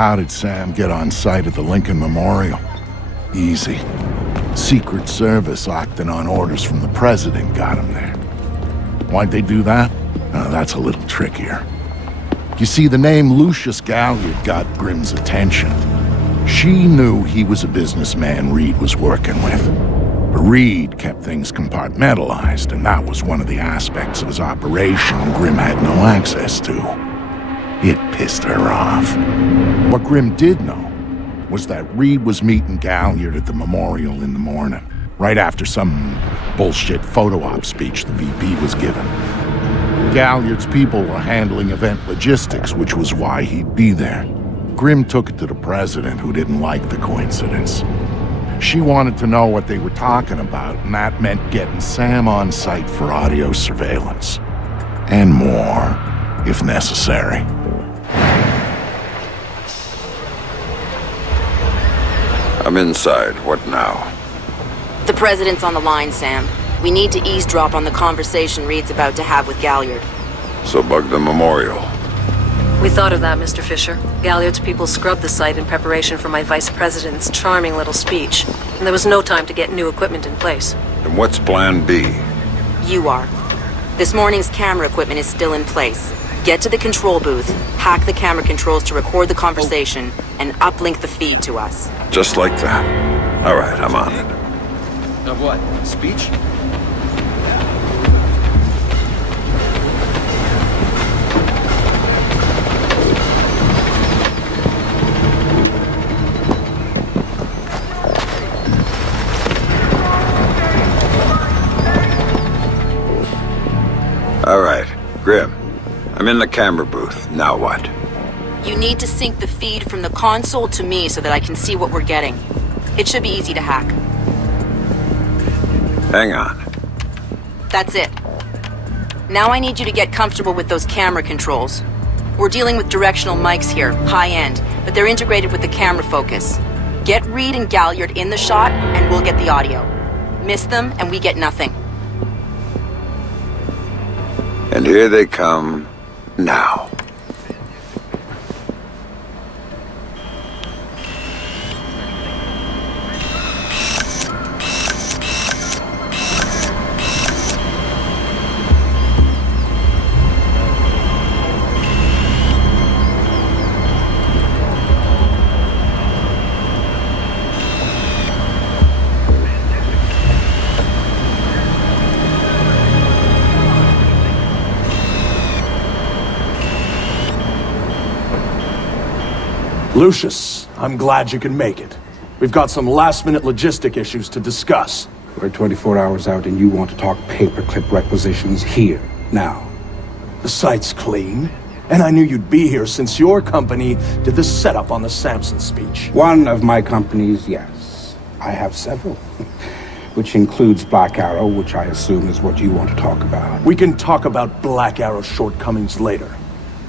How did Sam get on site at the Lincoln Memorial? Easy. Secret Service acting on orders from the President got him there. Why'd they do that? That's a little trickier. You see, the name Lucius Galliard got Grimm's attention. She knew he was a businessman Reed was working with. But Reed kept things compartmentalized, and that was one of the aspects of his operation Grimm had no access to. It pissed her off. What Grimm did know was that Reed was meeting Galliard at the memorial in the morning, right after some bullshit photo op speech the VP was giving. Galliard's people were handling event logistics, which was why he'd be there. Grimm took it to the President, who didn't like the coincidence. She wanted to know what they were talking about, and that meant getting Sam on site for audio surveillance. And more, if necessary. I'm inside. What now? The President's on the line, Sam. We need to eavesdrop on the conversation Reed's about to have with Galliard. So bug the memorial. We thought of that, Mr. Fisher. Galliard's people scrubbed the site in preparation for my Vice President's charming little speech, and there was no time to get new equipment in place. And what's plan B? You are. This morning's camera equipment is still in place. Get to the control booth, hack the camera controls to record the conversation, and uplink the feed to us. Just like that. All right, I'm on it. Of what? Speech? All right, Grimm. I'm in the camera booth. Now what? You need to sync the feed from the console to me so that I can see what we're getting. It should be easy to hack. Hang on. That's it. Now I need you to get comfortable with those camera controls. We're dealing with directional mics here, high-end, but they're integrated with the camera focus. Get Reed and Galliard in the shot, and we'll get the audio. Miss them, and we get nothing. And here they come now. Lucius, I'm glad you can make it. We've got some last-minute logistic issues to discuss. We're 24 hours out and you want to talk paperclip requisitions here, now. The site's clean, and I knew you'd be here since your company did the setup on the Samson speech. One of my companies, yes. I have several. Which includes Black Arrow, which I assume is what you want to talk about. We can talk about Black Arrow's shortcomings later.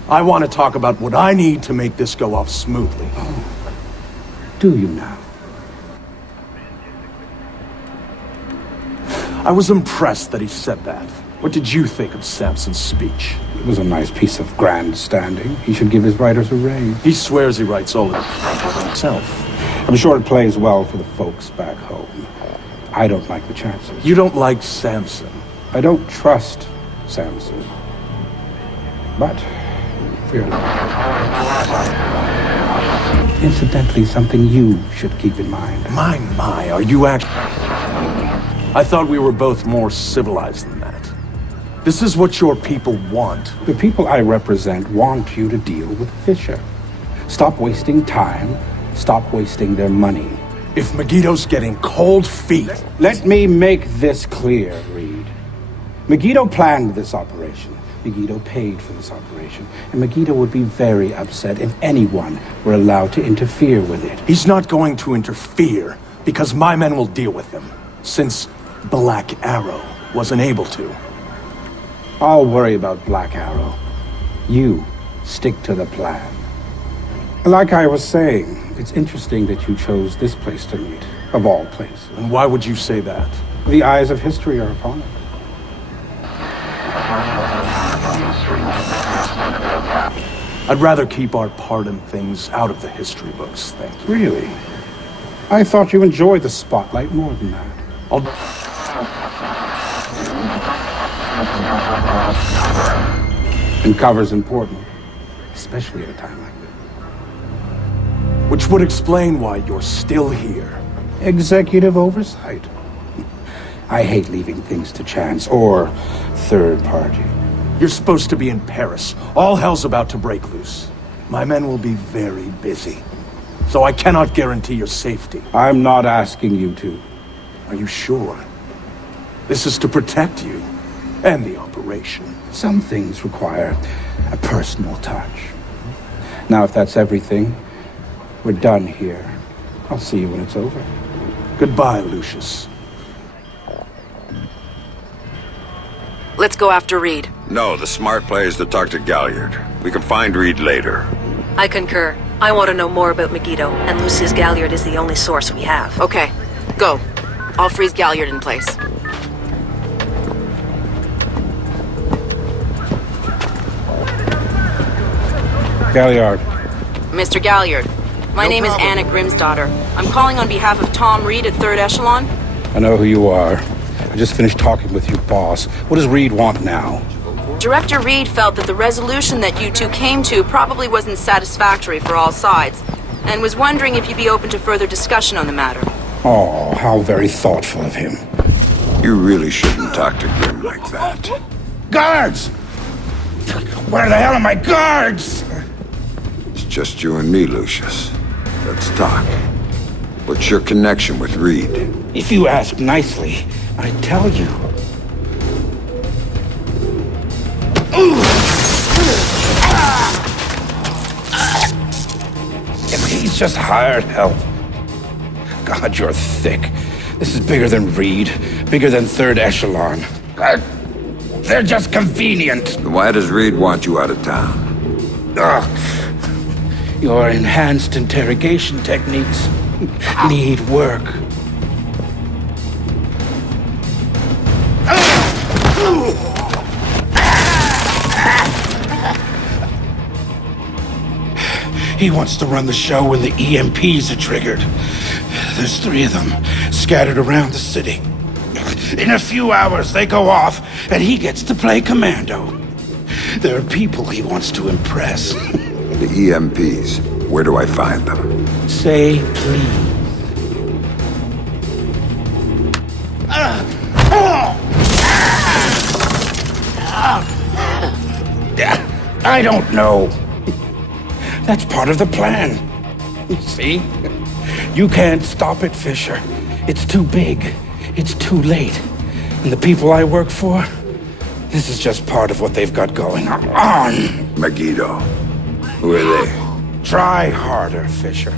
I want to talk about what I need to make this go off smoothly. Oh. Do you now? I was impressed that he said that. What did you think of Samson's speech? It was a nice piece of grandstanding. He should give his writers a raise. He swears he writes all of it himself. I'm sure it plays well for the folks back home. I don't like the chances. You don't like Samson? I don't trust Samson. But... incidentally, something you should keep in mind. My, are you I thought we were both more civilized than that. This is what your people want. The people I represent want you to deal with Fisher. Stop wasting time. Stop wasting their money. If Megiddo's getting cold feet... Let me make this clear, Reed. Megiddo planned this operation. Megiddo paid for this operation, and Megiddo would be very upset if anyone were allowed to interfere with it. He's not going to interfere, because my men will deal with him, since Black Arrow wasn't able to. I'll worry about Black Arrow. You stick to the plan. Like I was saying, it's interesting that you chose this place to meet, of all places. And why would you say that? The eyes of history are upon it. I'd rather keep our part in things out of the history books, thank you. Really? I thought you enjoyed the spotlight more than that. And cover's important, especially at a time like this. Which would explain why you're still here. Executive oversight. I hate leaving things to chance or third party. You're supposed to be in Paris. All hell's about to break loose. My men will be very busy, so I cannot guarantee your safety. I'm not asking you to. Are you sure? This is to protect you and the operation. Some things require a personal touch. Now, if that's everything, we're done here. I'll see you when it's over. Goodbye, Lucius. Let's go after Reed. No, the smart play is to talk to Galliard. We can find Reed later. I concur. I want to know more about Megiddo, and Lucius Galliard is the only source we have. Okay, go. I'll freeze Galliard in place. Galliard. Mr. Galliard, my name is Anna Grimsdottir. I'm calling on behalf of Tom Reed at 3rd Echelon. I know who you are. I just finished talking with your boss. What does Reed want now? Director Reed felt that the resolution that you two came to probably wasn't satisfactory for all sides, and was wondering if you'd be open to further discussion on the matter. Oh, how very thoughtful of him. You really shouldn't talk to Grim like that. Guards! Where the hell are my guards? It's just you and me, Lucius. Let's talk. What's your connection with Reed? If you ask nicely, I tell you. If he's just hired help. God, you're thick. This is bigger than Reed, bigger than 3rd Echelon. They're just convenient. Then why does Reed want you out of town? Your enhanced interrogation techniques need work. He wants to run the show when the EMPs are triggered. There's 3 of them scattered around the city. In a few hours, they go off, and he gets to play commando. There are people he wants to impress. The EMPs. Where do I find them? Say please. I don't know. That's part of the plan. You see? You can't stop it, Fisher. It's too big. It's too late. And the people I work for, this is just part of what they've got going on. Megiddo. Who are they? Try harder, Fisher.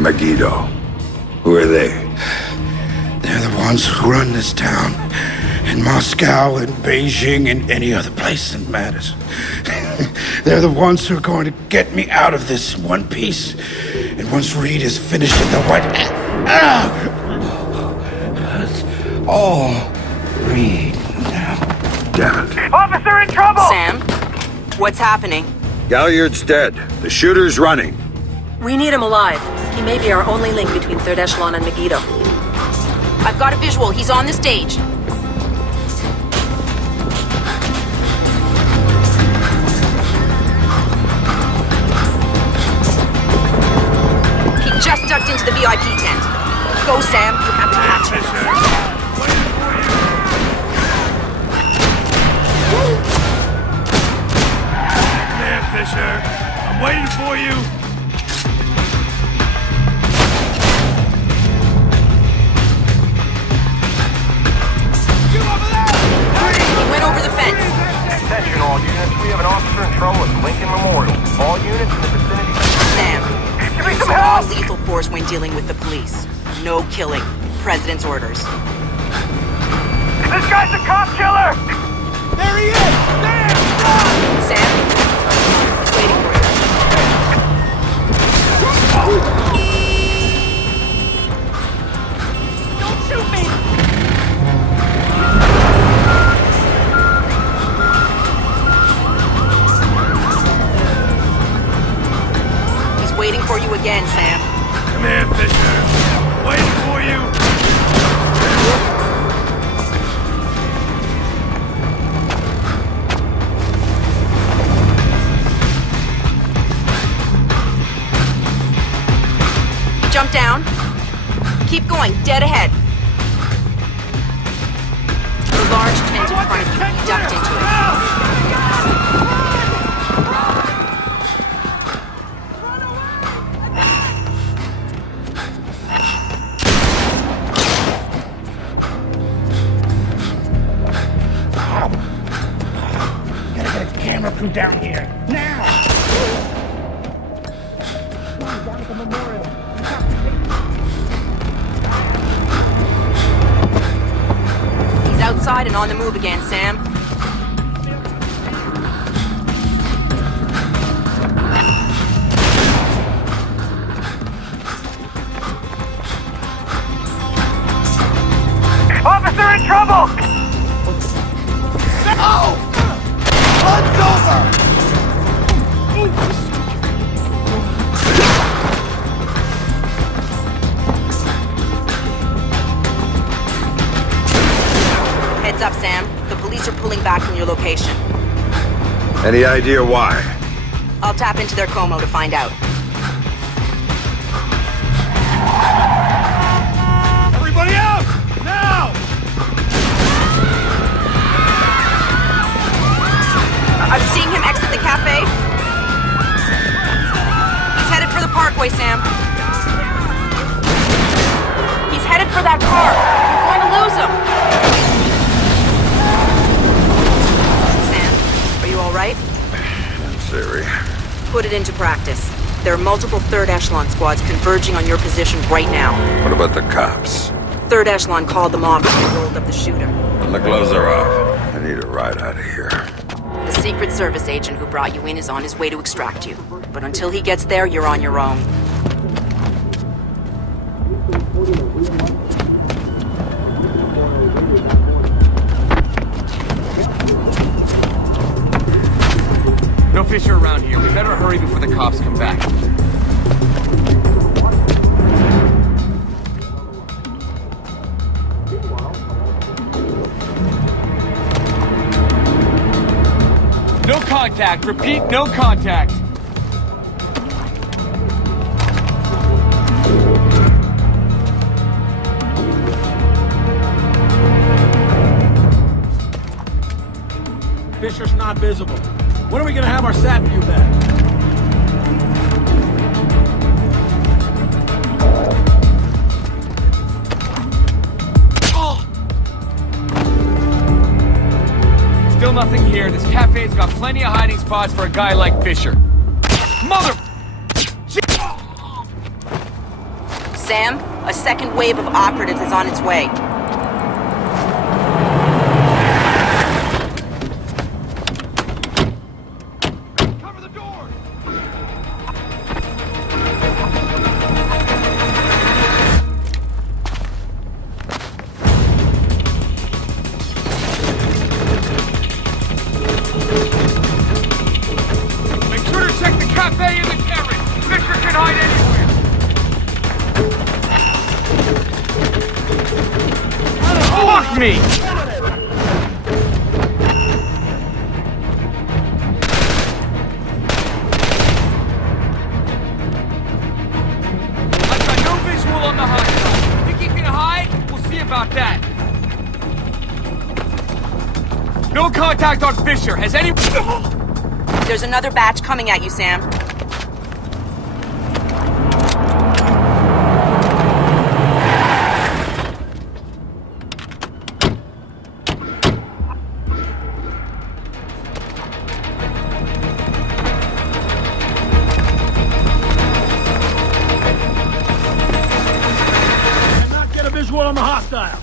Megiddo. Who are they? They're the ones who run this town. In Moscow and Beijing and any other place that matters. They're the ones who are going to get me out of this in one piece. And once Reed is finished at the White... It's all Reed now. Damn it. Officer in trouble! Sam, what's happening? Galliard's dead. The shooter's running. We need him alive. He may be our only link between 3rd Echelon and Megiddo. I've got a visual. He's on the stage. He just ducked into the VIP tent. Go, Sam. You have to catch him. There, Fisher. I'm waiting for you. Attention all units, we have an officer in trouble at Lincoln Memorial. All units in the vicinity... Sam, Give me use some all help! lethal force when dealing with the police. No killing. President's orders. This guy's a cop killer! There he is! There! Run! Sam, he's waiting for you. Keep going, dead ahead. The large tent in front of you. He ducked into it. Gotta get a camera crew down here, now! Down at the memorial. He's outside and on the move again, Sam. Officer in trouble! No! Blood's over! Heads up, Sam. The police are pulling back from your location. Any idea why? I'll tap into their Como to find out. Everybody out! Now! I'm seeing him exit the cafe. He's headed for the parkway, Sam. He's headed for that car. You're going to lose him. Sam, are you all right? Siri. Put it into practice. There are multiple third echelon squads converging on your position right now. What about the cops? Third echelon called them off and rolled up the shooter. And the gloves are off. I need a ride out of here. The Secret Service agent who brought you in is on his way to extract you. But until he gets there, you're on your own. No Fisher around here. We better hurry before the cops come back. No contact. Repeat, no contact. Fisher's not visible. When are we gonna have our sat view back? Still nothing here. This cafe's got plenty of hiding spots for a guy like Fisher. Mother... Sam, a second wave of operatives is on its way. Cover the door! Make sure to check the cafe and the carriage. Fisher can hide anywhere. Fuck me! I've got no visual on the high side. Think he can hide? We'll see about that. No contact on Fisher. Has any... There's another batch coming at you, Sam. Cannot get a visual on the hostile.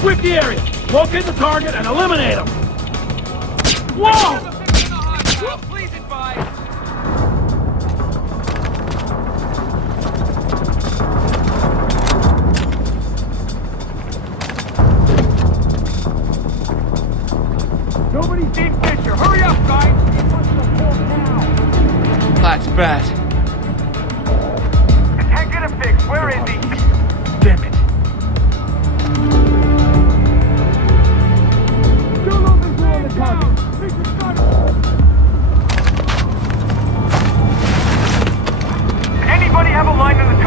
Sweep the area. Locate the target and eliminate him. Whoa! Please advise. Nobody's seen Fisher. Hurry up, guys! That's bad. I can't get him fixed. Where is he? Damn it. Still no visual on the target. Fisher's got it.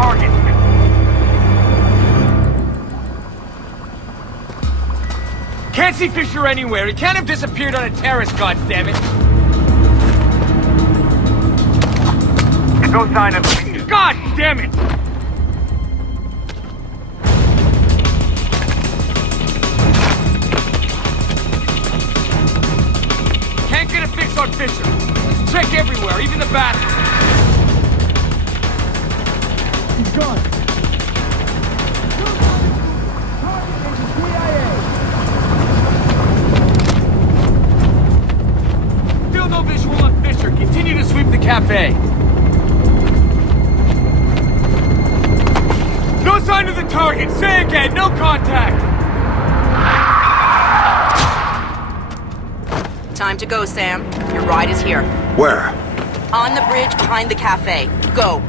target. Can't see Fisher anywhere. He can't have disappeared on a terrace, goddammit. No sign of him. God damn it! Can't get a fix on Fisher. Check everywhere, even the bathroom. He's gone. Still no visual on Fisher. Continue to sweep the cafe. No sign of the target! Say again, no contact! Time to go, Sam. Your ride is here. Where? On the bridge behind the cafe. Go.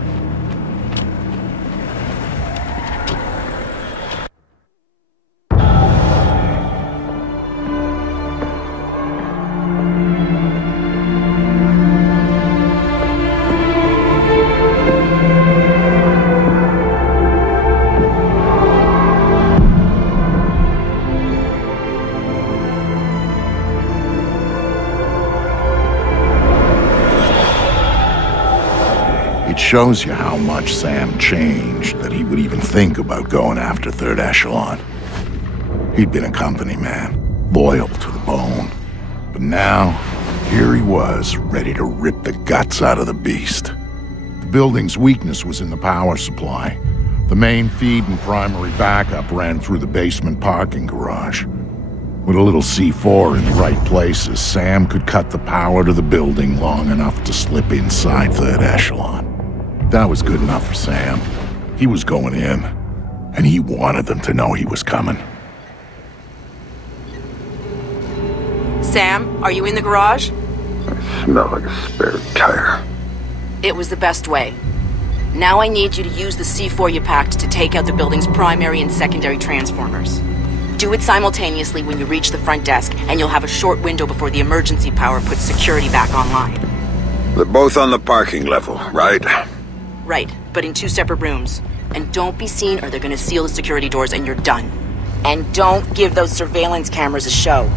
It shows you how much Sam changed that he would even think about going after Third Echelon. He'd been a company man, loyal to the bone. But now, here he was, ready to rip the guts out of the beast. The building's weakness was in the power supply. The main feed and primary backup ran through the basement parking garage. With a little C4 in the right places, Sam could cut the power to the building long enough to slip inside Third Echelon. That was good enough for Sam. He was going in, and he wanted them to know he was coming. Sam, are you in the garage? I smell like a spare tire. It was the best way. Now I need you to use the C4 you packed to take out the building's primary and secondary transformers. Do it simultaneously when you reach the front desk, and you'll have a short window before the emergency power puts security back online. They're both on the parking level, right? Right, but in 2 separate rooms. And don't be seen or they're gonna seal the security doors and you're done. And don't give those surveillance cameras a show.